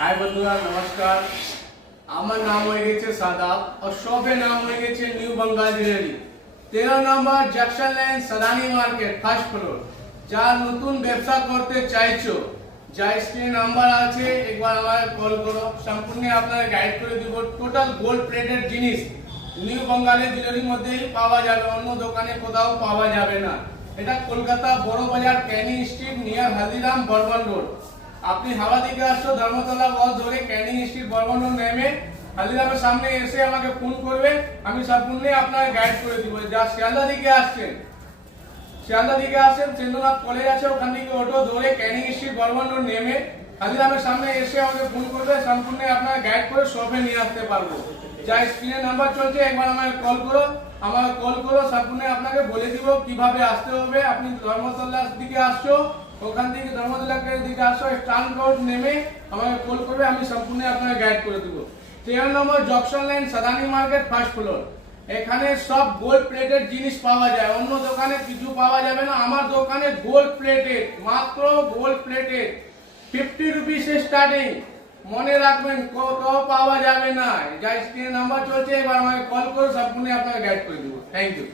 High বন্ধুরা, নমস্কার। আমার নাম হয়ে গেছে সাদাব আর শপের নাম হয়ে গেছে নিউ বেঙ্গল জুয়েলারি, 13 নম্বর junction line, Sadani market, first floor. যারা নতুন ব্যবসা করতে চাইছো, যা স্ক্রিনে নাম্বার আছে, একবার আমাকে কল করো। সম্পূর্ণ আপনারা গাইড করে দিব। টোটাল গোল্ড প্লেটেড জিনিস নিউ বেঙ্গলের জুয়েলারির মধ্যেই পাওয়া যাবে, অন্য দোকানে কোথাও পাওয়া যাবে না। এটা কলকাতা বড় বাজার, Canning street, near Haldiram, Barman road. আপনি হাওড়া থেকে আসছো, ধর্মতলা বস ধরে ক্যানিং স্ট্রিট, বর্মন রোড নেমে হালদিরামের সামনে এসে আমাকে ফোন করবে, আমি সম্পূর্ণ আপনাকে গাইড করে দিব। যা শিয়ালদা দিকে আসছেন, চন্দ্রনাথ কলেজ আছে, ওখান থেকে অটো ধরে ক্যানিং স্ট্রিট, বর্মন রোড নেমে হালদিরামের সামনে এসে আমাকে ফোন করবে, সম্পূর্ণ আপনাকে গাইড করে শপে নিয়ে আসতে পারবো। যা স্ক্রিনে নাম্বার চলছে, একবার আমাকে কল করো। সম্পূর্ণ আপনাকে বলে দিব কিভাবে আসতে হবে। আপনি ধর্মতলার দিকে আসছো, ওখান থেকে ধর্মতলার দিকে আসছো, স্টান রোড নেমে আমাকে কল করবে, আমি সম্পূর্ণ আপনাকে গাইড করে দেবো। 13 নম্বর junction line, Sadani market, first floor. এখানে সব গোল্ড প্লেটেড জিনিস পাওয়া যায়, অন্য দোকানে কিছু পাওয়া যাবে না। আমার দোকানে গোল্ড প্লেটেড, মাত্র গোল্ড প্লেটেড 50 রুপিস স্টার্টিং। মনে রাখবেন, কত পাওয়া যাবে না। যা স্ক্রিনে নাম্বার চলছে, এবার আমাকে কল করো, সম্পূর্ণ আপনাকে গাইড করে দেবো। Thank you.